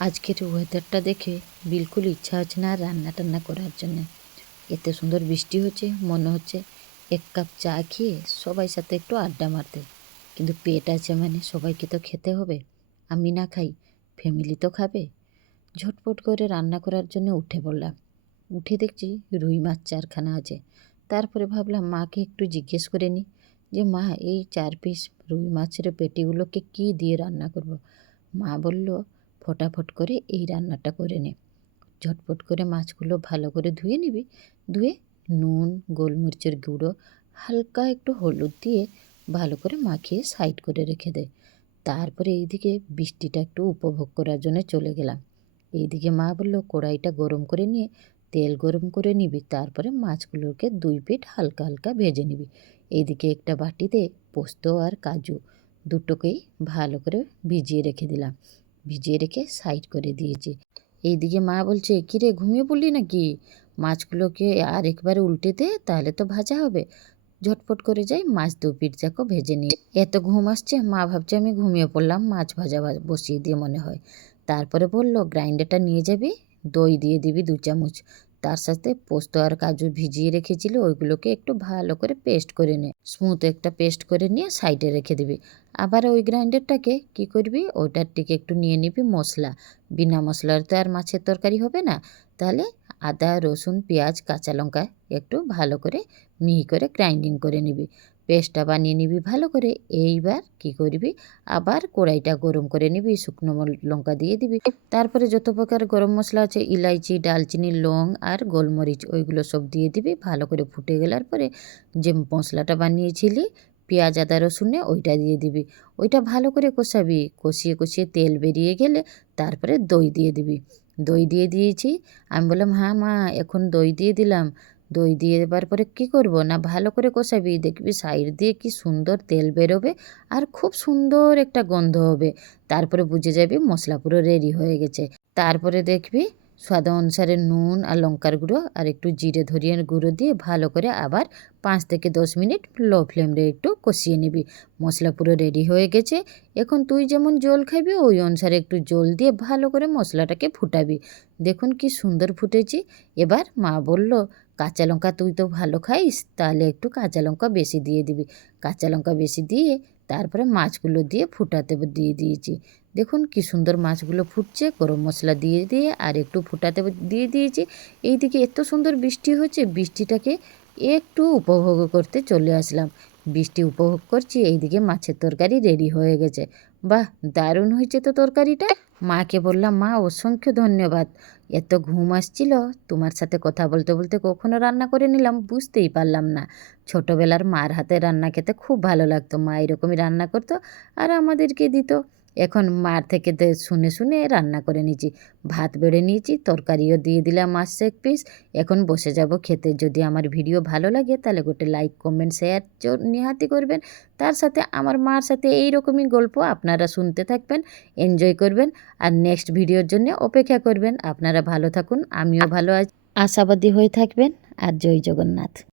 আজকের ওয়েদারটা দেখে বিলকুল ইচ্ছা হচ্ছে না রান্না টান্না করার জন্যে। এত সুন্দর বৃষ্টি হচ্ছে, মনে হচ্ছে এক কাপ চা খেয়ে সবাই সাথে একটু আড্ডা মারতে। কিন্তু পেট আছে মানে সবাইকে তো খেতে হবে, আমি না খাই ফ্যামিলি তো খাবে। ঝটপট করে রান্না করার জন্য উঠে পড়লাম। উঠে দেখছি রুই মাছ চারখানা আছে। তারপরে ভাবলাম মাকে একটু জিজ্ঞেস করে নিই যে, মা, এই চার পিস রুই মাছের পেটিগুলোকে কী দিয়ে রান্না করব। মা বলল ফটাফট করে এই রান্নাটা করে নে। ঝটপট করে মাছগুলো ভালো করে ধুয়ে নিবি। ধুয়ে নুন, গোলমরিচের গুঁড়ো, হালকা একটু হলুদ দিয়ে ভালো করে মাখিয়ে সাইড করে রেখে দে। তারপরে এইদিকে বৃষ্টিটা একটু উপভোগ করার জন্য চলে গেলাম। এইদিকে মা বলল, কড়াইটা গরম করে নিয়ে তেল গরম করে নিবি, তারপরে মাছগুলোকে দুই পিঠ হালকা হালকা ভেজে নিবি। এইদিকে একটা বাটিতে পোস্ত আর কাজু দুটোকেই ভালো করে ভিজিয়ে রেখে দিলাম। ভিজিয়ে রেখে সাইড করে দিয়েছি। এইদিকে মা বলছে, কিরে, ঘুমিয়ে পড়লি নাকি? মাছগুলোকে আর একবারে উল্টে দে তাহলে তো ভাজা হবে। ঝটপট করে যাই, মাছ দু পিট যাকো ভেজে নিয়ে এত ঘুম আসছে, মা ভাবছে, আমি ঘুমিয়ে পড়লাম, মাছ ভাজা বসিয়ে দিয়ে মনে হয়। তারপরে বলল, গ্রাইন্ডারটা নিয়ে যাবি, দই দিয়ে দিবি দু চামচ। তার সাথে পোস্ত আর কাজু ভিজিয়ে রেখেছিল, ওইগুলোকে একটু ভালো করে পেস্ট করে নে। স্মুথ একটা পেস্ট করে নিয়ে সাইডে রেখে দিবি। আবার ওই গ্রাইন্ডারটাকে কি করবি ওইটার থেকে একটু নিয়ে নিবি মশলা বিনা মশলার তো আর মাছের তরকারি হবে না। তাহলে আদা, রসুন, পেঁয়াজ, কাঁচা লঙ্কা একটু ভালো করে মিহি করে গ্রাইন্ডিং করে নিবি। পেস্টটা বানিয়ে নিবি ভালো করে। এইবার কি করবি? আবার কড়াইটা গরম করে নিবি, শুকনো লঙ্কা দিয়ে দিবি। তারপরে যত প্রকার গরম মশলা আছে, ইলাইচি, ডালচিনি, লং আর গোলমরিচ, ওইগুলো সব দিয়ে দিবি। ভালো করে ফুটে গেলার পরে যে মশলাটা বানিয়েছিলি, পেঁয়াজ, আদা, রসুনে, ওইটা দিয়ে দিবি। ওইটা ভালো করে কষাবি। কষিয়ে কষিয়ে তেল বেরিয়ে গেলে তারপরে দই দিয়ে দিবি। দই দিয়ে দিয়েছি। আমি বললাম হ্যাঁ মা, এখন দই দিয়ে দিলাম। দই দিয়ে দেবার পরে কী করব? না, ভালো করে কষাবি, দেখবি সাইড দিয়ে কি সুন্দর তেল বেরোবে আর খুব সুন্দর একটা গন্ধ হবে। তারপরে বুঝে যাবি মশলা পুরো রেডি হয়ে গেছে। তারপরে দেখবি স্বাদ অনুসারে নুন আর লঙ্কার গুঁড়ো আর একটু জিরে ধরিয়ে গুঁড়ো দিয়ে ভালো করে আবার পাঁচ থেকে দশ মিনিট লো ফ্লেমে একটু কষিয়ে নিবি। মশলা পুরো রেডি হয়ে গেছে। এখন তুই যেমন জল খাবি, ওই অনুসারে একটু জল দিয়ে ভালো করে মশলাটাকে ফুটাবি। দেখুন কি সুন্দর ফুটেছি। এবার মা বলল কাঁচা লঙ্কা তুই তো ভালো খাইস, তাহলে একটু কাঁচা লঙ্কা বেশি দিয়ে দিবি। কাঁচা লঙ্কা বেশি দিয়ে তারপরে মাছগুলো দিয়ে ফুটাতে দিয়ে দিয়েছি। দেখুন কি সুন্দর মাছগুলো ফুটছে, গরম মশলা দিয়ে দিয়ে আর একটু ফুটাতে দিয়ে দিয়েছি। এইদিকে এত সুন্দর বৃষ্টি হচ্ছে, বৃষ্টিটাকে একটু উপভোগ করতে চলে আসলাম। বৃষ্টি উপভোগ করছি, এইদিকে মাছের তরকারি রেডি হয়ে গেছে। বাহ, দারুণ হয়েছে তো তরকারিটা। মাকে বললাম, মা, অসংখ্য ধন্যবাদ। এত ঘুম আসছিল, তোমার সাথে কথা বলতে বলতে কখনো রান্না করে নিলাম, বুঝতেই পারলাম না। ছোটোবেলার মার হাতে রান্না খেতে খুব ভালো লাগতো। মা এরকমই রান্না করতো আর আমাদেরকে দিত। এখন মার থেকে শুনে শুনে রান্না করে নিয়েছি। ভাত বেড়ে নিয়েছি, তরকারিও দিয়ে দিলাম মাছ এক পিস। এখন বসে যাব খেতে। যদি আমার ভিডিও ভালো লাগে তাহলে গোটে লাইক কমেন্ট শেয়ার নিহাতি করবেন। তার সাথে আমার মার সাথে এই রকমই গল্প আপনারা শুনতে থাকবেন এনজয় করবেন। আর নেক্সট ভিডিওর জন্য অপেক্ষা করবেন। আপনারা ভালো থাকুন, আমিও ভালো আছি। আশাবাদী হয়ে থাকবেন। আর জয় জগন্নাথ।